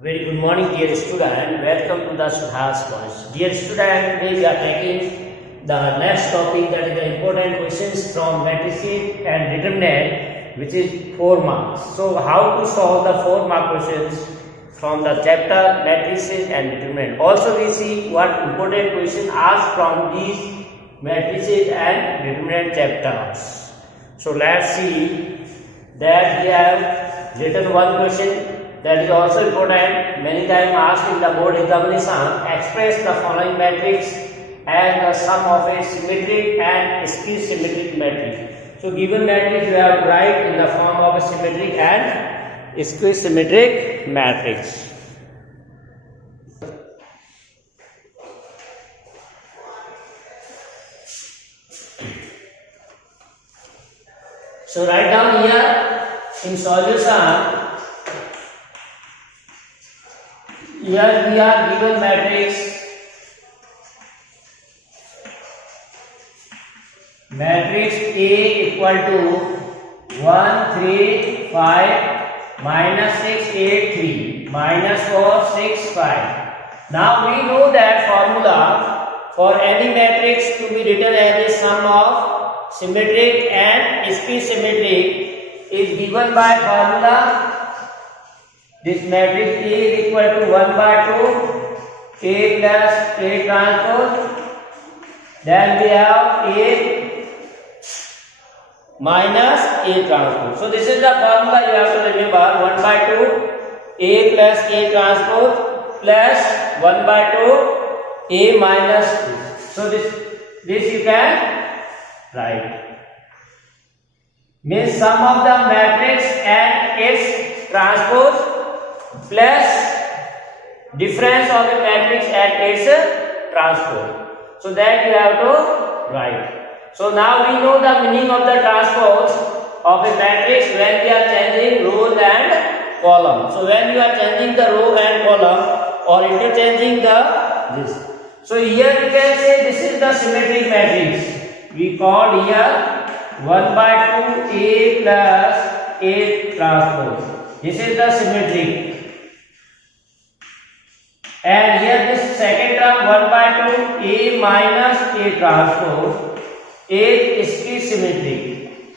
Very good morning, dear student. Welcome to the Sudhar's Voice. Dear student, today we are taking the next topic, that is the important questions from matrices and determinant, which is 4 marks. So, how to solve the 4 mark questions from the chapter matrices and determinant. Also, we see what important question asked from these matrices and determinant chapters. So, let's see that we have written one question that is also important, many times asked in the board examination. Express the following matrix as the sum of a symmetric and skew-symmetric matrix. So given matrix you have to write in the form of a symmetric and skew-symmetric matrix. So write down here in solution. Here we are given matrix A equal to 1, 3, 5, minus 6, 8, 3, minus 4, 6, 5. Now we know that formula for any matrix to be written as a sum of symmetric and skew-symmetric is given by formula. This matrix A is equal to 1 by 2 A plus A transpose. Then we have A minus A transpose. So this is the formula you have to remember. 1 by 2 A plus A transpose plus 1 by 2 A minus A. So this you can write. Means sum of the matrix and its transpose plus difference of a matrix and its transpose. So that you have to write. So now we know the meaning of the transpose of a matrix when we are changing rows and columns. So when you are changing the row and column or interchanging this. So here you can say this is the symmetric matrix. We called here 1 by 2 A plus A transpose. This is the symmetric. And here this second term 1 by 2 A minus A transpose is skew-symmetric.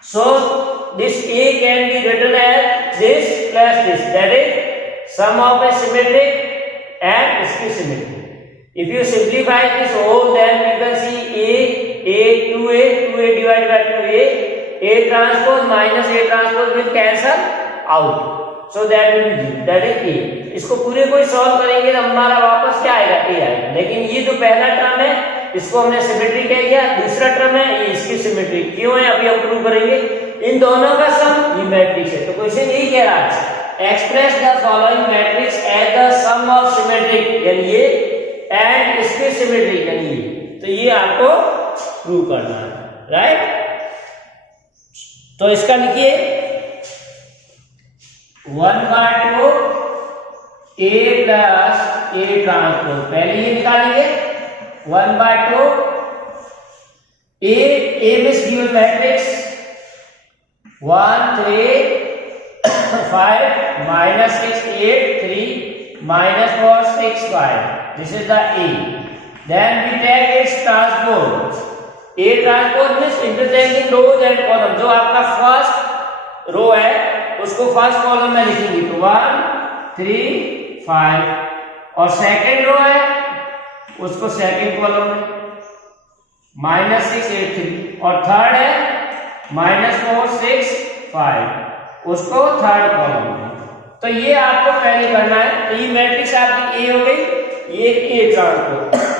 So this A can be written as this plus this, that is sum of a symmetric and skew-symmetric. If you simplify this whole, then you can see A, 2A divided by 2A, A transpose minus A transpose will cancel out. So that will be that is A. इसको पूरे को solve करेंगे तो हमारा वापस क्या आएगा A आएगा. लेकिन ये जो पहला टर्म है इसको हमने सिमेट्री कह दिया, दूसरा टर्म है ये इसकी सिमेट्री क्यों है अभी हम प्रूव करेंगे. इन दोनों का सम ये मैट्रिक्स है. तो क्वेश्चन यही कह रहा है express the following matrix as the sum of symmetric यानी ये एंड इसके सिमेट्रिक यानी ये. तो ये आपको प्रूव करना है, राइट. तो इसका लिखिए 1 by 2 A plus A transpose. पहले ये निकालेंगे 1 by 2 A means given matrix 1, 3, 5, minus 6, 8, 3, minus 4, 6, 5. This is the A. Then we take its transpose. A transpose means interchanging rows and columns. जो आपका फर्स्ट रो है उसको फर्स्ट कॉलम में लिखेंगे तो 1, 3, 5 और सेकंड रो है उसको सेकंड कॉलम में minus 6, 8, 3 और थर्ड है minus 4, 6, 5 उसको थर्ड कॉलम में. तो ये आपको पहले करना है. तो ये मैट्रिक्स आपकी A हो गई, ये A transpose.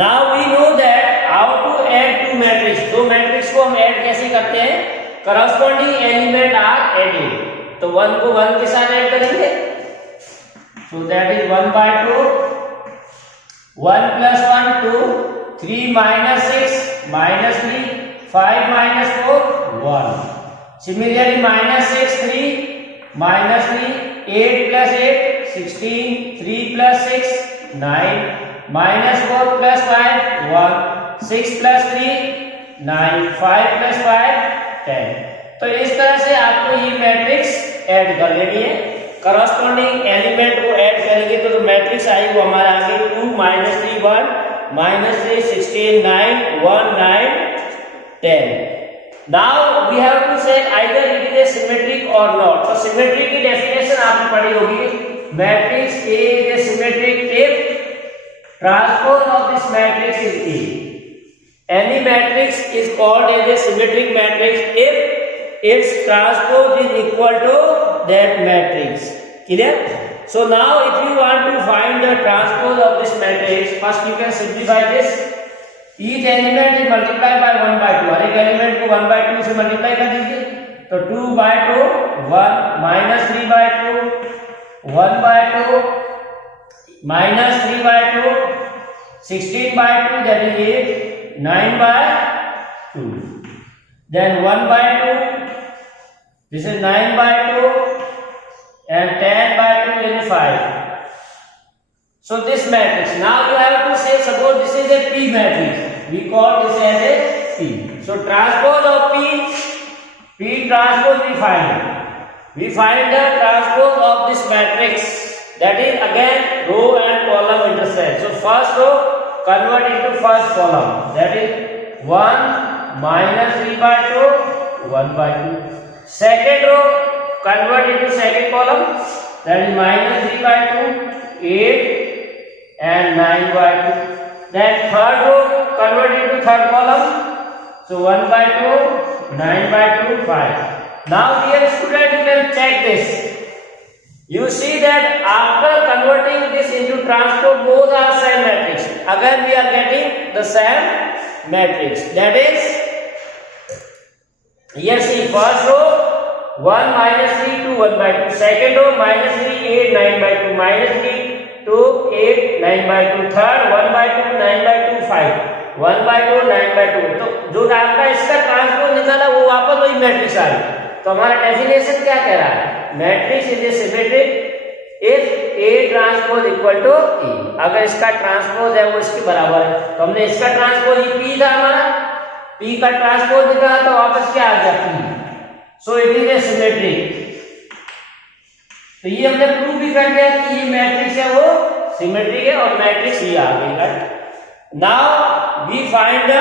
Now we know that how to add two matrix. दो मैट्रिक्स को हम ऐड कैसे करते हैं. Corresponding element are added. तो 1 को 1 के साथ ऐड करेंगे. So that is 1 by 2 1 plus 1 2 3 minus 6 minus 3 5 minus 4 1. Similarly minus 6 3 minus 3 8 plus 8 16 3 plus 6 9 minus 4 plus 5 1 6 plus 3 9, 5 plus 5 10। तो इस तरह से आपको ये मैट्रिक्स ऐड कर लेनी है। करस्पॉन्डिंग एलिमेंट को ऐड करेंगे तो मैट्रिक्स आई वो हमारा आगे 2 -3 1 -3 16 9 1 9 10। Now we have to say either it is a symmetric or not. So symmetry की definition आपने पढ़ी होगी। Matrix A is a symmetric if transpose of this matrix is A. Any matrix is called as a symmetric matrix if its transpose is equal to that matrix. Clear? So now if you want to find the transpose of this matrix, first you can simplify this. Each element is multiplied by 1 by 2. हर एक element को 1 by 2 से multiply कर दीजिए। तो 2 by 2 1 minus 3 by 2 1 by 2 minus 3 by 2 16 by 2 that is 8 9 by 2 then 1 by 2 this is 9 by 2 and 10 by 2 is 5. So this matrix, now you have to say suppose this is a P matrix, we call this as a P. So transpose of P transpose we find the transpose of this matrix, that is again row and column intersect. So first row convert into first column, that is 1 minus 3 by 2 1 by 2. Second row convert into second column, that is minus 3 by 2 8 and 9 by 2. Then third row convert into third column, so 1 by 2 9 by 2 5. Now dear student, you can check this. You see that after converting this into transpose, both are same matrix. Again we are getting the same matrix, that is here see first row 1 minus 3 2 1 by 2, second row minus 3 8 9 by 2 minus 3 2 8 9 by 2, third 1 by 2 9 by 2 5 1 by 2 9 by 2. तो जो आपका इसका transpose निकाला वो वापस वही matrix आ गई। तो हमारा डेफिनेशन क्या कह रहा है? Matrix is a symmetric if A transpose equal to E। अगर इसका ट्रांसपोज है वो इसके बराबर है, तो हमने इसका ट्रांसपोज ही P था हमारा, P का ट्रांसपोज निकाला तो वापस क्या आ गया P। So it is a symmetric. तो ये हमने प्रूव भी कर दिया कि ये मैट्रिक्स है वो सिमेट्रिक है और मैट्रिक्स ये आ गई। Right, now we find the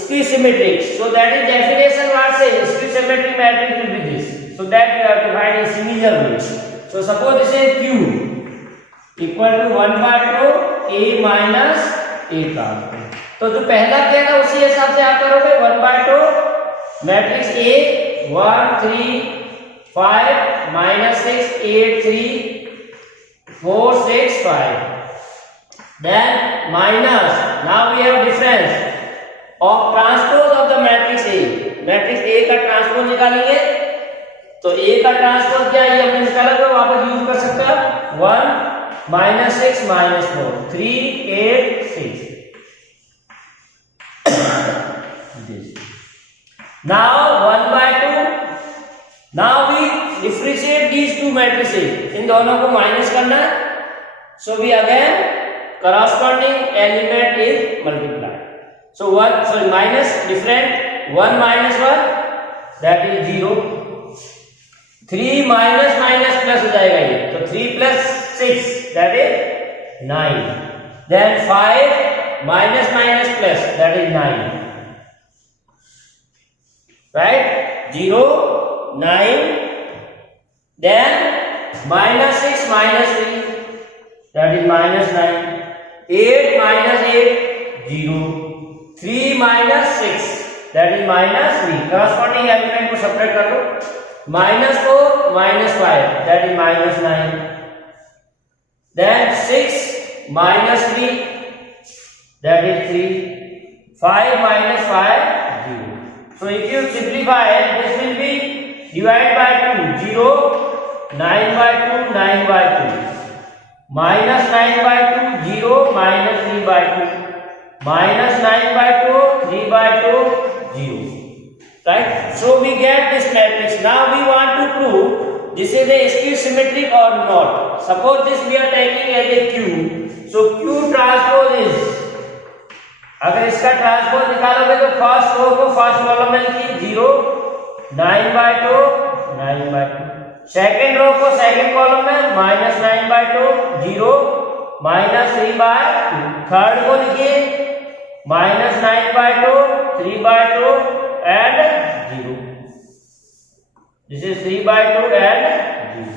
skew symmetric, so that is definition what से skew symmetric matrix will be this, so that we have to find in similar way. So suppose this is Q equal to 1 by 2 A minus A transpose. तो जो पहला क्या था उसी हिसाब से आप करोगे 1 by 2 matrix A 1 3 5 minus 6 8 3 4 6 5, then minus, now we have difference of transpose of the matrix A। Matrix A का ट्रांसपोज निकालेंगे तो A का ट्रांसपोज क्या है ये हमने निकाला तो वापस यूज कर सकते हैं 1 minus 6 minus 4 3 8 6। Now 1 by 2, now we differentiate these two matrices, इन दोनों को माइनस करना है, so we again corresponding element is multiplied, so 1 sorry minus different 1 minus 1 that is 0, 3 minus minus plus हो जाएगा ये, तो 3 plus 6 that is 9, then 5 minus minus plus that is 9, right, 0 9, then minus 6 minus 3 that is minus 9, 8 minus 8 0, 3 minus 6 that is minus 3, corresponding element को separate कर लो, minus 4 minus 5 that is minus 9, then 6 minus 3 that is 3, 5 minus 5 0. So if you simplify this will be divided by 2 0 9 by 2 9 by 2 minus 9 by 2 0 minus 3 by 2 minus 9 by 2 3 by 2 0, right? So we get this matrix. Now we want to prove this is a skew symmetric or not. Suppose this we are taking as a Q, so Q transpose is, अगर इसका transpose निकालोगे तो first row को first column में लिखिए 0 9/2 9/2, second row को second column में -9/2 0 -3/2, third को लिखिए -9/2 3/2 एंड 0, दिस इज 3/2 एंड 0।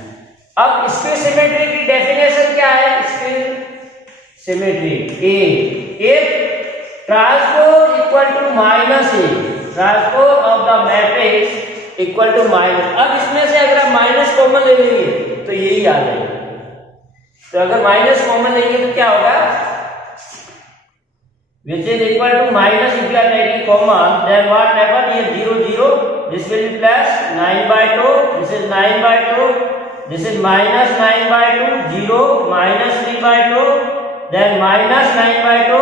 अब इसकी सिमेट्री की डेफिनेशन क्या है? इसकी symmetry A transpose equal to -a, transpose of the matrix equal to minus. अब इसमें से अगर आप माइनस कॉमन ले लेंगे तो यही आ जाएगा। तो अगर माइनस कॉमन लेंगे तो क्या होगा? which is equal to minus if you are taking common, then what happen? ये 0 0, this will be plus 9/2, this is 9/2, this is minus 9/2 0 minus 3/2, then minus 9/2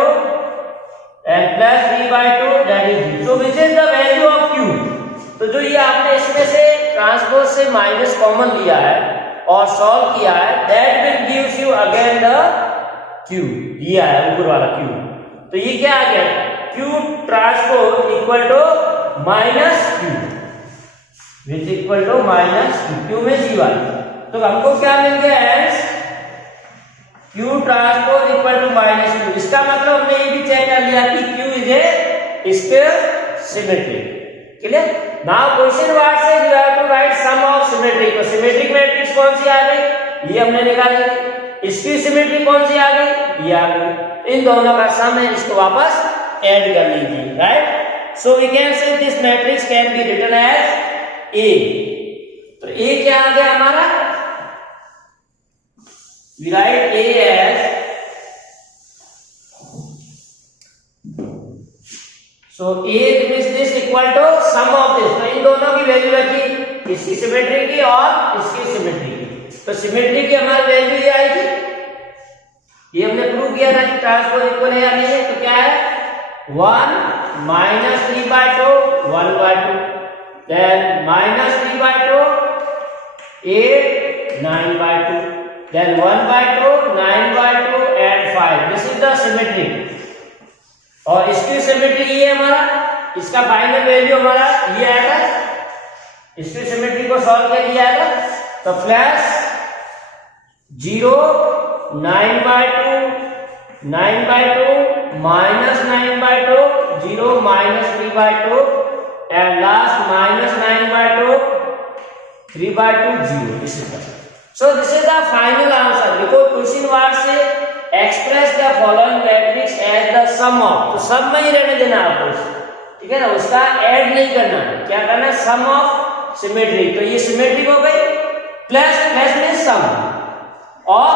and plus 3/2, that is 0. So which is the value of q? तो जो ये आपने इसमें से transpose से minus common लिया है और सॉल्व किया है, that will gives you again the q दिया है ऊपर वाला q। तो ये क्या आ गया? q transpose equal to minus q, which equal to minus q में g1। तो हमको क्या मिल गया? S q transpose equal to minus q। इसका मतलब हमने ये भी चेक कर लिया कि q is a square symmetric. Clear? Now question word से you have to write sum of symmetric. तो सिमेट्रिक मैट्रिक्स कौन सी आ गई? ये हमने निकाली। इसकी सिमेट्री कौन सी आ गई? ये आ गई। इन दोनों का सम है, इसको वापस ऐड कर लीजिए, right? So we can say this matrix can be written as A. तो ए क्या आ गया हमारा? We write A as, so A is this equal to sum of this. तो इन दोनों की वैल्यू रखी, इसकी सिमेट्री की और इसकी सिमेट्री की। तो सिमेट्री की हमारी वैल्यू ये आई थी, ये हमने प्रूव किया था कि ट्रांसपोज इक्वल है या नहीं है। तो क्या है? 1 -3/2 1/2, then -3/2 8 9/2, then 1/2 9/2 and 5। This is the symmetry. और इसकी सिमेट्री ये हमारा, इसका फाइनल वैल्यू हमारा ये आएगा। इसकी सिमेट्री को सॉल्व कर लिया आएगा तो plus 0 9/2 9/2 -9/2 0 -3/2 and last -9/2 3/2 0। This is the, so this is the final answer। देखो क्वेश्चन वर्ड से express the following matrix as the sum of. तो सब में ही रहने देना आपको, ठीक है ना? उसका ऐड नहीं करना। क्या करना? सम ऑफ सिमेट्री। तो ये सिमेट्रिक हो गई, प्लस प्लस में सम और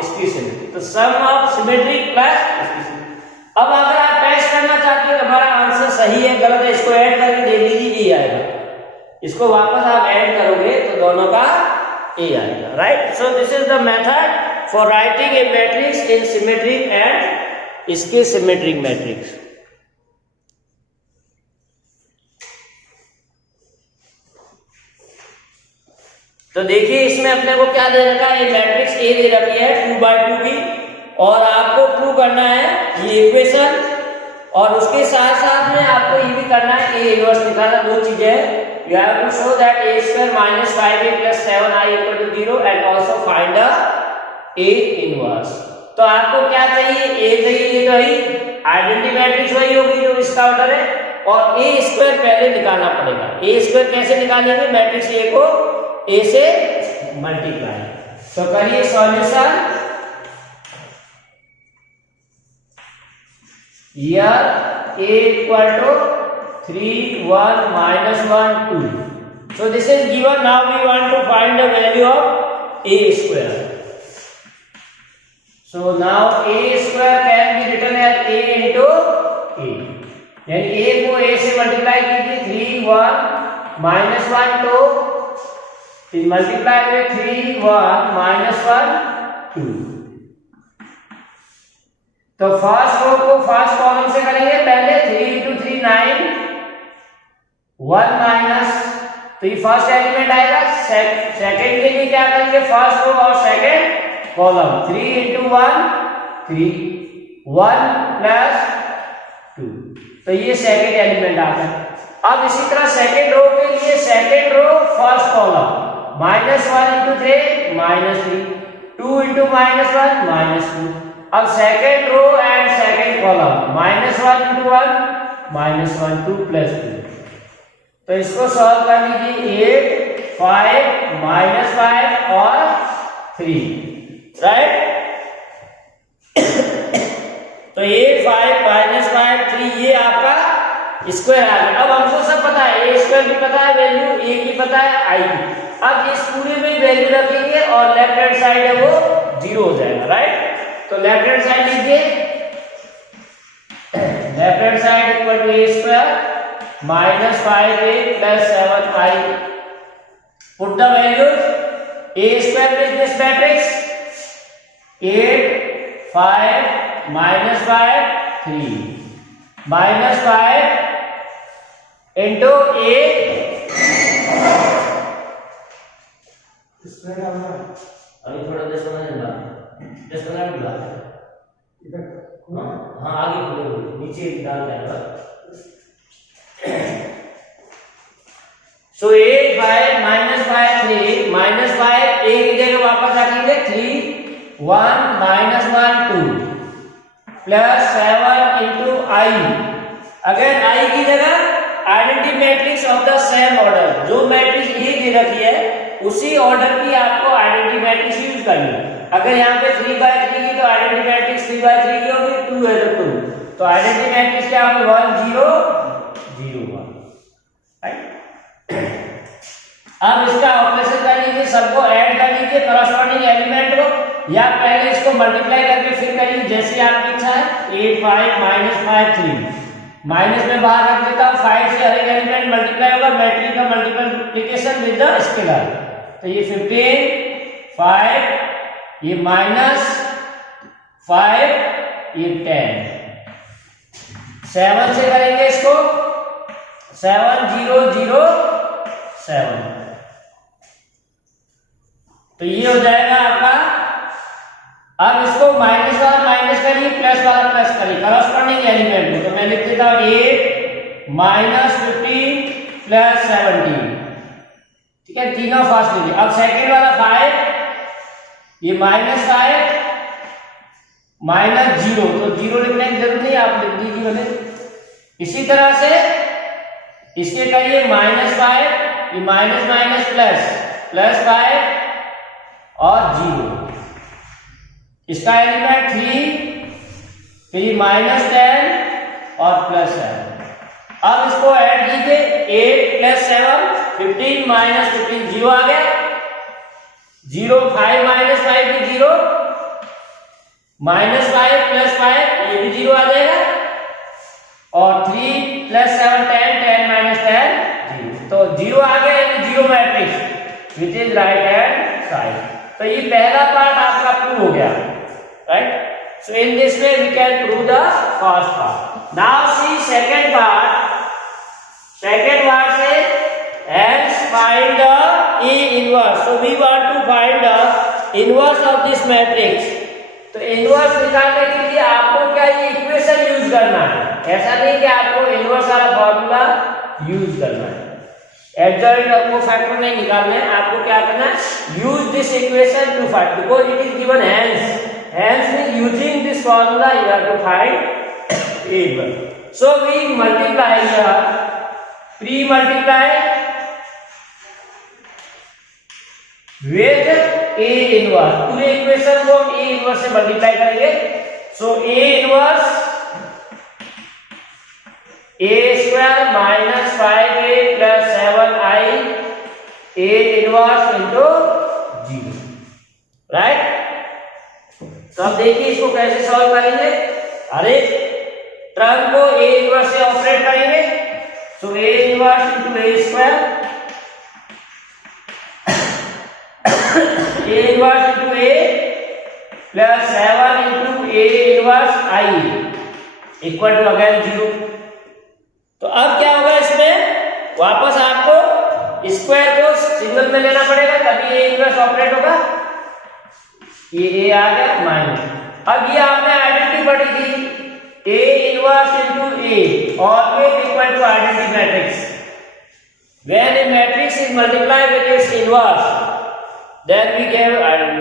इसकी सिमेट्री। तो सम ऑफ सिमेट्रिक प्लस इसकी सिमेट्री। अब अगर आप टेस्ट करना चाहते हो हमारा आंसर सही है गलत है, इसको ऐड करके दे दीजिए, ये आएगा। इसको वापस आप ऐड करोगे तो दोनों का ए आएगा, right? So this is the method for writing a matrix in symmetric and इसके सिमेट्रिक मैट्रिक्स। तो देखिए इसमें अपने को क्या दे रखा है? मैट्रिक्स ए दे रखी है 2/2 की, और आपको प्रूव करना है ये इक्वेशन, और उसके साथ साथ में आपको ये भी करना है ए इनवर्स निकालना। दो चीजें हैं, you have to show that a² - 5a + 7i = 0 and also find the A inverse. तो आपको क्या चाहिए? ए चाहिए, ये तो ही आइडेंटिटी मैट्रिक्स वही होगी जो इसका ऑर्डर है, और a² पहले निकालना पड़ेगा। a² कैसे निकालेंगे? मैट्रिक्स ए को ए से मल्टीप्लाई। तो करिए solution. Here a = 3 1 -1 2। So this is given. Now we want to find the value of a². So now a² can be written as a into a। Then a को a से multiply कीजिए, 3 1 -1 2, फिर multiply में 3 1 -1 2। तो first row को first column से करेंगे पहले। 3 × 3 9 1 माइनस, तो ये फर्स्ट एलिमेंट आएगा। सेकंड के लिए क्या करेंगे? फर्स्ट रो और सेकंड कॉलम। 3 × 1 3 1 + 2। तो ये सेकंड एलिमेंट आ गया। अब इसी तरह सेकंड रो के लिए सेकंड रो फर्स्ट कॉलम -1 × 3 -3, 2 × -1 -2। अब second row and second column -1 × 1 -1, 2 + 2। तो इसको सॉल्व कर लीजिए, 8 5 -5 और 3, राइट। तो 8 5 -5 3 ये आपका स्क्वायर आ गया। अब हमको सब पता है, a स्क्वायर भी पता है वैल्यू, a की पता है, i की। अब इस पूरे में वैल्यू रखेंगे और लेफ्ट हैंड साइड है वो 0 हो जाएगा, राइट। तो लेफ्ट हैंड साइड लीजिए, left hand side equal to a square -5a + 7i। Put the values, a square is this matrix 8 5 -5 3 -5 into a अभी थोड़ा 10-15 मिनट हाँ आगे नीचे डाल जाएगा। सो 8 5 -5 3 -5 a की जगह वापस रखेंगे 3 1 -1 2 + 7 into i। अगर i की जगह identity matrix of the same order, जो मैट्रिक्स ये दे रखी है उसी ऑर्डर की आपको आइडेंटिटी मैट्रिक्स यूज करनी है। अगर यहाँ पे 3/3 की तो आइडेंटिटी मैट्रिक्स 3/3 की होगी, 2 है तो 2। तो आइडेंटिटी मैट्रिक्स क्या होगी 1 0 0 1, राइट। अब इसका ऑपरेशन कर लीजिए, सबको ऐड कर लीजिए करस्पॉन्डिंग एलिमेंट को, या पहले इसको मल्टीप्लाई करके फिर करिए जैसी आपकी इच्छा है। 8 5 -5 3 माइनस में बाहर रख देता हूं, 5 से हर एक एलिमेंट मल्टीप्लाई होगा, मैट्रिक्स का मल्टीप्लिकेशन विद द स्केलर। तो ये 15 5 ये -5 ये 10, 7 से करेंगे इसको 7 0 0 7। तो ये हो जाएगा आपका। अब इसको माइनस वाला माइनस करिए, प्लस वाला प्लस करिए करस्पॉन्डिंग एलिमेंट में। तो मैं लिख देता हूं 8 -15 + 17, ठीक है, तीनों फास्ट लीजिए। अब सेकंड वाला 5 ये -5 -0, तो 0 लिखने की जरूरत नहीं, आप लिख दीजिए भले। इसी तरह से इसके करिए -5 ये माइनस प्लस 5 और 0। इसका एलिमेंट 3 फिर -10 और +7। अब इसको ऐड कीजिए, 8 + 7 15 -15 0 आ गया, 0 5 -5 भी 0, -5 + 5 ये भी 0 आ जाएगा, और 3 + 7 10 10 -10 0। तो 0 आ गया, यानी 0 matrix which is right hand side. तो ये पहला पार्ट आपका प्रूव हो गया, right? So in this way we can prove the first part. Now see second part. Second part says hence find the A inverse. So we want to find the inverse of this matrix. तो inverse निकालने के लिए आपको क्या ये equation use करना है, ऐसा नहीं कि आपको इनवर्स वाला फॉर्मूला यूज करना है। एडजॉइंट आपको फैक्टर नहीं निकालना है, आपको क्या करना है, use this equation two find, because it is given hence means using this formula you have to find A inverse. So we multiply here, pre-multiply with A inverse, पूरे इक्वेशन को हम A inverse से multiply करेंगे। So A inverse A square -5A + 7i A inverse into 0, right? तो अब देखिए इसको कैसे सॉल्व करेंगे। हर एक टर्म को A इनवर्स से ऑपरेट करेंगे। So A inverse into A square, A inverse into A + 7 into A inverse I equal to again 0। तो अब क्या होगा, इसमें वापस आपको स्क्वायर को सिंगल में लेना पड़ेगा, तभी A इनवर्स ऑपरेट होगा। ये A आ गया माइनस। अब ये आपने आइडेंटिटी पढ़ी थी, A inverse into A always equal to identity matrix. When a matrix is multiplied with its inverse, then we give,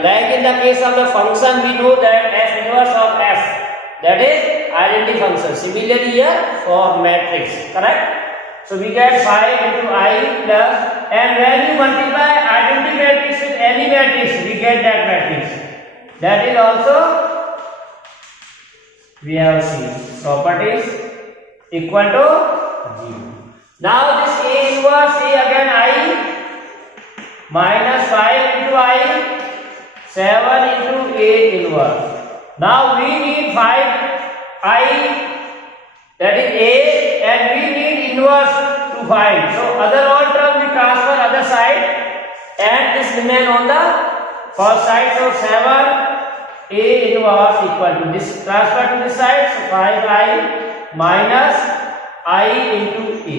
like in the case of the function, we know that f inverse of f, that is identity function. Similarly here for matrix, correct? So we get 5 into I plus, and when you multiply identity matrix with any matrix, we get that matrix. That is also, we have seen properties equal to 0. Now this A inverse A again I minus 5 into I, 7 into A inverse. Now we need 5 I, that is A, and we need inverse to find. So other all term we transfer other side, and this remain on the first side. So 7 A inverse equal to this, transfer to this side. So 5I minus I into A,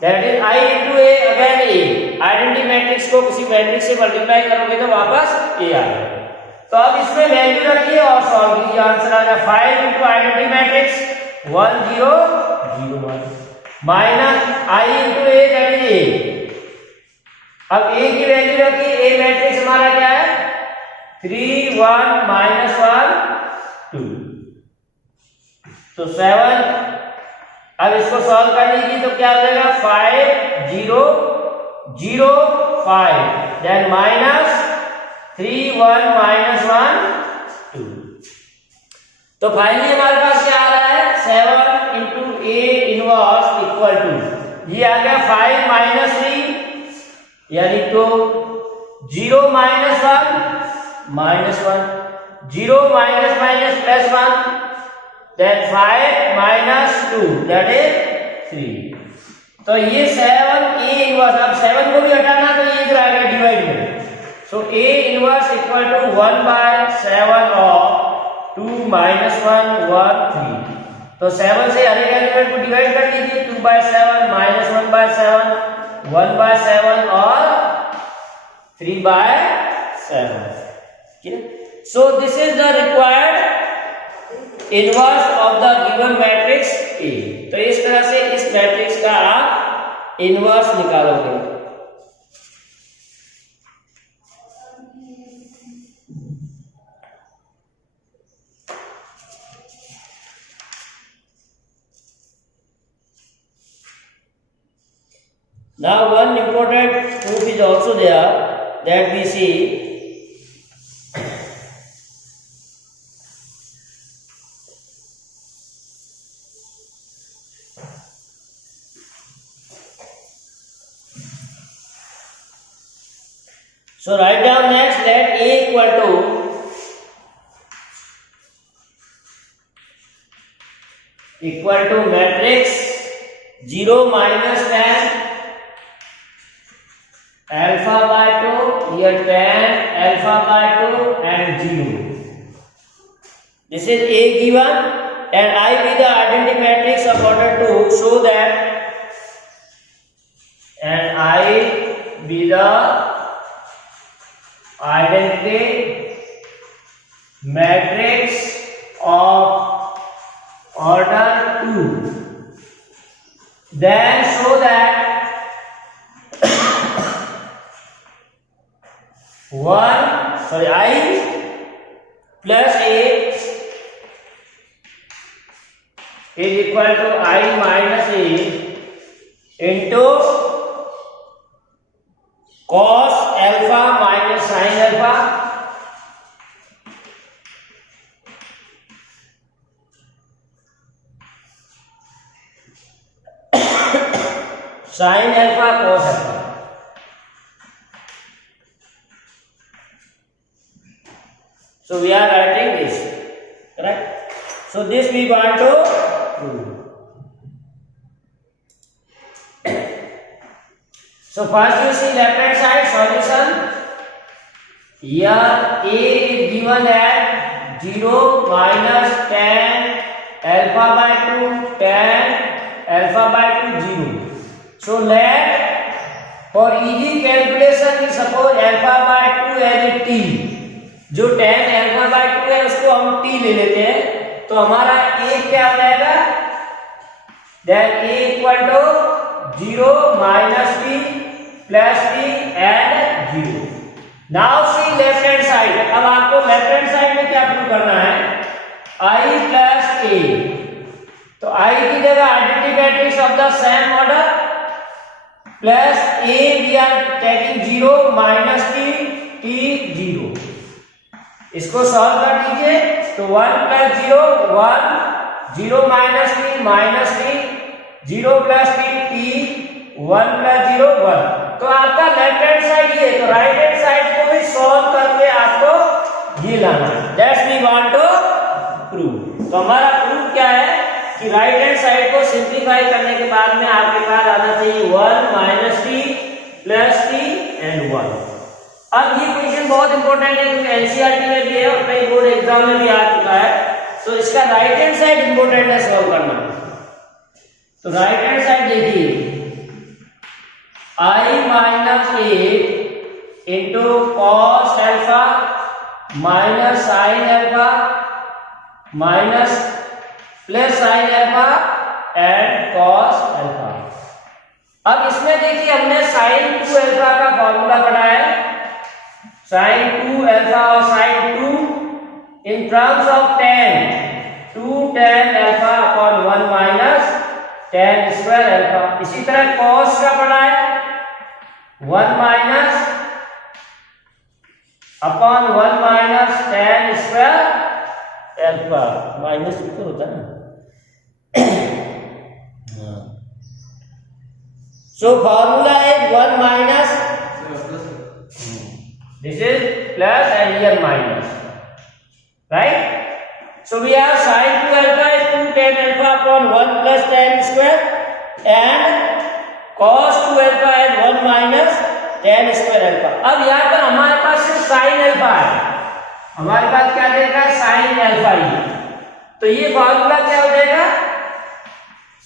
that is I into A again A. Identity matrix को किसी matrix से multiply करोगे तो वापस A आएगा। तो अब इसमें वैल्यू रखिए और सॉल्व कीजिए, आंसर आ जाए 5 into identity matrix 1 0 0 1 minus I into A, that is A। अब A की वैल्यू रखिए, A मैट्रिक्स हमारा क्या है 3 1 minus 1 2, तो 7। अब इसको सॉल्व कर लीजिए तो क्या हो जाएगा 5 0 0 5, देन माइनस 3 1 minus 1 2। तो फाइनली हमारे पास क्या आ रहा है 7 into A inverse equal to, ये आ गया 5 minus 3, यानी तो 0 minus 1 minus 1, 0 minus minus plus 1, then 5 minus 2, that is 3। तो ये 7 A inverse, अब 7 को भी हटाना तो ये इधर आएगा डिवाइड में। So A inverse equal to 1 by 7 of 2 minus 1 1 3। तो 7 से हर एक एलिमेंट को डिवाइड कर लीजिए, 2 by 7 minus 1 by 7 1 by 7 और 3 by 7, ठीक है। So this is the required inverse of the given matrix A। तो इस तरह से इस मैट्रिक्स का आप इनवर्स निकालोगे। Now one important proof is also there that we see. So write down next that A equal to matrix 0 minus 10 alpha by 2, here 10 alpha by 2 and 0. This is A given, and I be the identity matrix of order to show that, and I be the identity matrix of order 2, then show that I plus A is equal to I minus A into cos alpha minus sin alpha sin alpha cos alpha। So we are writing this, correct? So this we want to prove. So first you see left hand side solution. Here A is given at 0 minus 10 alpha by 2 10 alpha by 2 0. So let for easy calculation we suppose alpha by 2 as a t। जो 10 alpha by 2 है उसको हम t ले लेते हैं, तो हमारा a क्या हो जाएगा then a equal to 0 minus t plus t and 0. Now see left hand side. अब आपको लेफ्ट हैंड साइड में क्या प्रूव करना है? I plus a. तो I की जगह identity matrix of the same order plus a we are taking 0 minus t t 0. इसको सॉल्व कर दीजिए तो 1 plus 0 1 0 minus t 0 plus t 1 plus 0 1. तो आपका लेफ्ट हैंड साइड ये, तो राइट हैंड साइड को भी सॉल्व करके आपको ये लाना है. That's we want to prove. तो हमारा प्रूफ क्या है कि राइट हैंड साइड को सिंप्लीफाई करने के बाद में आपके पास आना चाहिए 1 minus t plus t and 1. अब ये क्वेश्चन बहुत इंपॉर्टेंट है क्योंकि एनसीईआरटी में भी है और कई बोर्ड एग्जाम में भी आ चुका है. तो इसका राइट हैंड साइड इंपॉर्टेंट है सॉल्व करना. तो राइट हैंड साइड देखिए I minus a into cos alpha minus sin alpha minus plus sin alpha and cos alpha. अब इसमें देखिए हमने sin 2 alpha का फॉर्मूला पढ़ा है. sin 2 alpha और sin 2 in terms of tan 2 tan alpha upon 1 minus tan square alpha. इसी तरह cos का पढ़ा है 1 minus upon 1 minus tan square alpha. Minus ऊपर होता है ना. So formula is 1 minus, this is plus and here minus, right? So we have sin 2 alpha is 2 tan alpha upon 1 plus tan square and cos 2 alpha is 1 minus tan square alpha. अब यहाँ पर हमारे पास सिर्फ sin alpha है. हमारे पास क्या देगा? sin alpha ही. तो ये फॉर्मूला क्या हो जाएगा?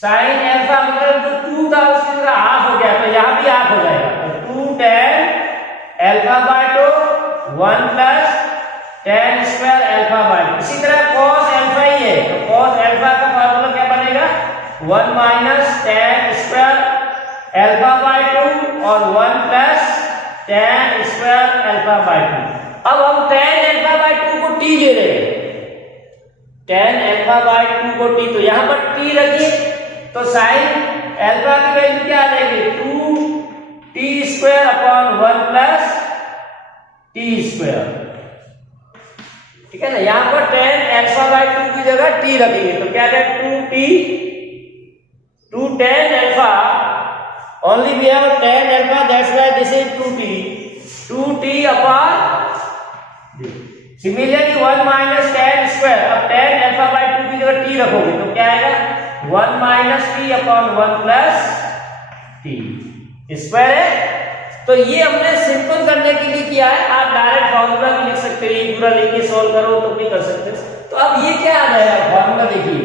sin alpha मतलब जो 2 था उसकी जगह हाफ हो गया तो यहाँ भी हाफ हो जाएगा. तो 2 tan alpha by 2 1 plus tan square alpha by 2. इसी तरह cos alpha ही है तो cos alpha का फॉर्मूला क्या बनेगा? 1 minus tan square alpha by 2 और 1 plus tan square alpha by 2. अब हम tan alpha by 2 को t ले रहे हैं. tan alpha by 2 को t, तो यहाँ पर t रखिए तो sin alpha की वैल्यू क्या आ जाएगी? 2 t square upon 1 plus t square. ठीक है ना. यहाँ पर tan alpha by 2 की जगह t रखेंगे तो क्या है? 2 tan alpha. Only we have tan alpha, that's why this is 2t. 2t upon. Similarly 1 minus tan square. अब tan alpha by 2 की जगह t रखोगे तो क्या आएगा? 1 minus t upon 1 plus t square है. तो ये हमने सिंपल करने के लिए किया है. आप डायरेक्ट फॉर्मूला भी लिख सकते हो, ये पूरा लिख के सॉल्व करो तो भी कर सकते हो. तो अब ये क्या आ जाएगा फॉर्मूला? देखिए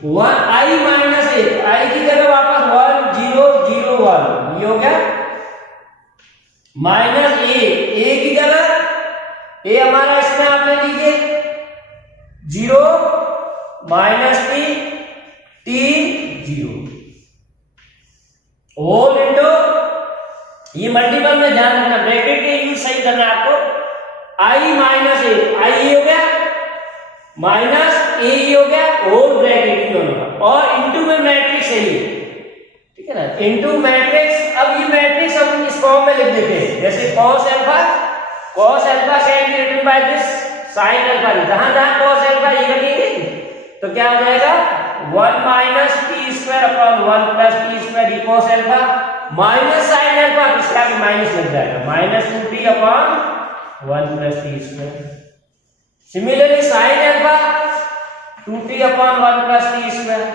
1 i minus a, i की जगह वापस 1 0 0 1 ये हो गया. माइनस a की जगह a हमारा इसमें आप ले लीजिए 0 minus t 0 होल इनटू, ये मल्टीपल में ध्यान रखना, ब्रैकेट के यूज सही करना है आपको. i माइनस ए, आई हो गया माइनस ए हो गया होल ब्रैकेट दोनों का, और इनटू में मैट्रिक्स है ये. ठीक है ना. Into matrix. अब ये मैट्रिक्स हम इस फॉर्म में लिख देते हैं जैसे cos alpha can be written by this sin alpha. जहां जहां cos alpha ये रखेंगे तो क्या हो जाएगा? 1 minus t square upon 1 plus t square cos alpha minus sin alpha. इसका भी माइनस लग जाएगा. minus 2t upon 1 plus t square. Similarly sin alpha 2t upon 1 plus t square.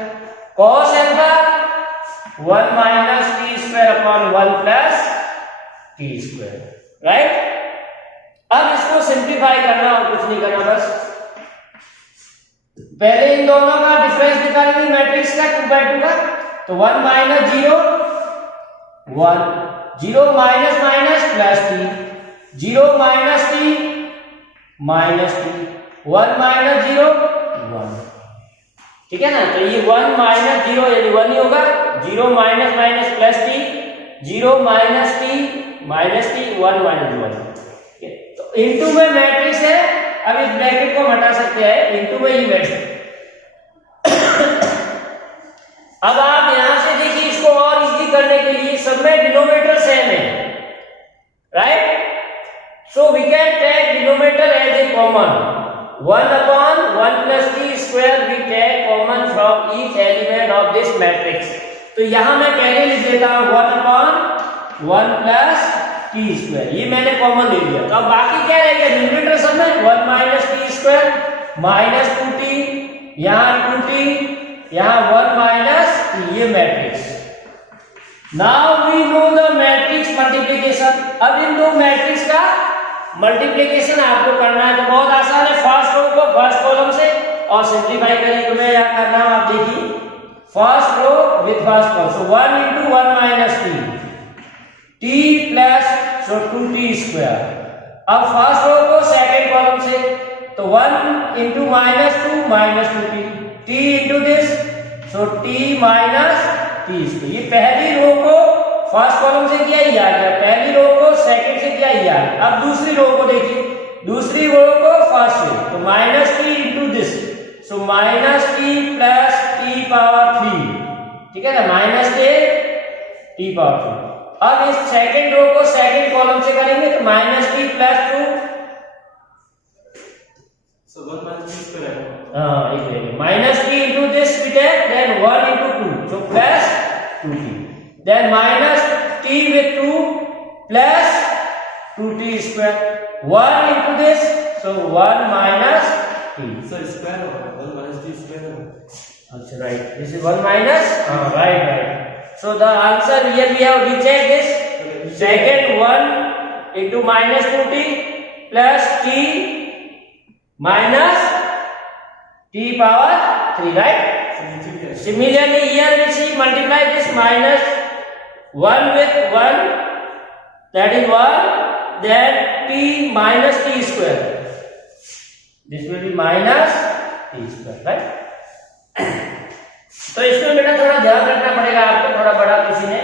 cos alpha 1 minus t square upon 1 plus t square. right? अब इसको simplify करना और कुछ नहीं करना, बस पहले इन दोनों का डिफरेंस निकालेंगे मैट्रिक्स का 2/2 का. तो 1 minus 0 1 0 minus minus plus t 0 minus t minus t 1 minus 0 1. ठीक है ना। तो ये 1 माइनस 0 यानी 1 ही होगा, 0 minus minus plus T, 0 minus T minus T, 1 minus 1। तो इनटू में मैट्रिक्स है, अब इस ब्रैकेट को हटा सकते हैं, इनटू में ये मैट्रिक्स। अब आप यहां से देखिए, इसको और इजी करने के लिए सब में डिनोमिनेटर सेम है, right. So we can take denominator as a common, 1 upon 1 plus t square we take common from each element of this matrix। तो यहां मैं पहले लिख देता हूं 1 upon 1 plus t square, ये मैंने कॉमन ले लिया। तो अब बाकी क्या रहेगा, न्यूमरेटर सब में 1 minus t square minus 2t, यहां 2t, यहां 1 minus t, ये मैट्रिक्स। Now we know the matrix multiplication. अब इन दो मैट्रिक्स का मल्टीप्लिकेशन आपको करना है, तो बहुत आसान है। फर्स्ट रो को फर्स्ट कॉलम से और सिंप्लीफाई करिए, तो मैं यहां कर रहा हूं, आप देखिए first row with first column, so 1 into 1 minus t, t plus so 2t square। अब फर्स्ट रो को सेकंड कॉलम से, तो 1 into minus 2 minus 2t, t into this so t minus t square। ये पहली रो को फर्स्ट कॉलम से किया ही आ गया, पहली रो को सेकंड से किया ही आ गया। अब दूसरी रो को देखिए, दूसरी रो को फर्स्ट से, तो minus T into this, so minus T plus T power 3, ठीक है ना, माइनस टी पावर 3। अब इस सेकंड रो को सेकंड कॉलम से करेंगे, तो minus T plus 2, so 1 minus t square, minus T into this we take, then 1 into 2, so plus 2t, then minus t with 2 plus 2t square, 1 into this, so 1 minus t, so square of 1 minus t square, अच्छा, right, this is 1 minus, right, so the answer here we have rechecked this, second 1 into minus 2t plus t minus t power 3, right? Similarly here we see multiply this minus 1 with 1, that is 1, then t minus t square, this will be minus t square, right? तो इसमें बेटा थोड़ा ध्यान रखना पड़ेगा आपको, थोड़ा बड़ा किसी ने।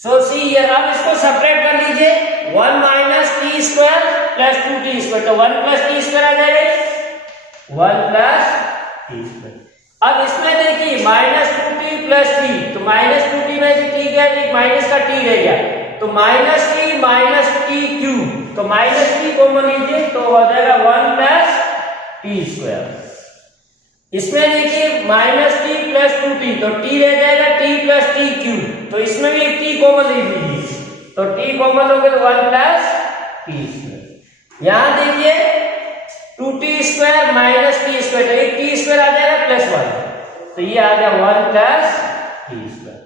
सो सी हियर, अब इसको सेपरेट कर लीजिए, 1 minus t square plus 2t square, तो 1 plus t square आ जाएगा, 1 plus t square। अब इसमें देखिए माइनस 2t प्लस t, तो माइनस 2t में से t गया, एक माइनस का t रह गया, तो minus t minus t cube, तो माइनस t कॉमन लीजिए, तो हो जाएगा 1 प्लस t स्क्वायर। इसमें देखिए माइनस t प्लस 2t, तो t रह जाएगा t प्लस t क्यूब, तो इसमें भी एक t कॉमन ले लीजिए, तो t कॉमन लोगे तो 1 प्लस t स्क्वायर। यहां देखिए 2t square minus t square, तो एक t स्क्वायर आ जाएगा प्लस 1, तो ये आ गया 1 प्लस t स्क्वायर,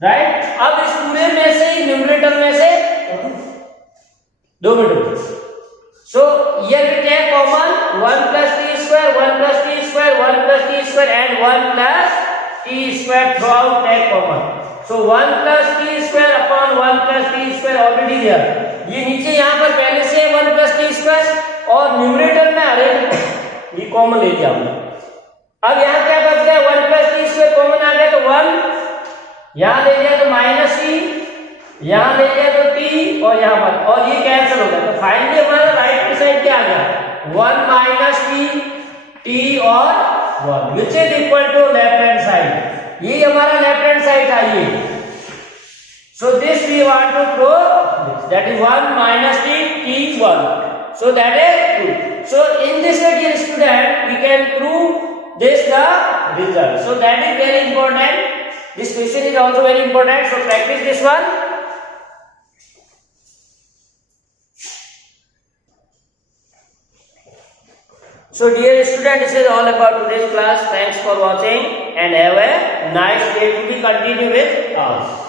राइट। अब इस पूरे में से न्यूमरेटर में से दो minute, so here we take common 1 plus t square, 1 plus t square, 1 plus t square and 1 plus t square throughout take common, so 1 plus t square upon 1 plus t square already here, ये नीचे यहां पर पहले से 1 plus t square और numerator में arrange ये common ले लिया हमने। अब यहां क्या बच गया, 1 प्लस t स्क्वायर कॉमन आ गया, तो 1 यहां ले लिया, तो माइनस t, यहां ले लिया तो t, और यहां पर, और ये कैंसिल हो गया, तो फाइनली हमारा राइट हैंड साइड क्या आ गया, 1 माइनस t और 1 which is equal to left hand side, ये हमारा लेफ्ट हैंड साइड था ये। So this we want to prove, that is 1 minus t 1, so that is true। so in this way dear student we can prove this the result, so that is very important, this question is also very important, so practice this one। so dear student, this is all about today's class, thanks for watching and have a nice day, to be continue with us।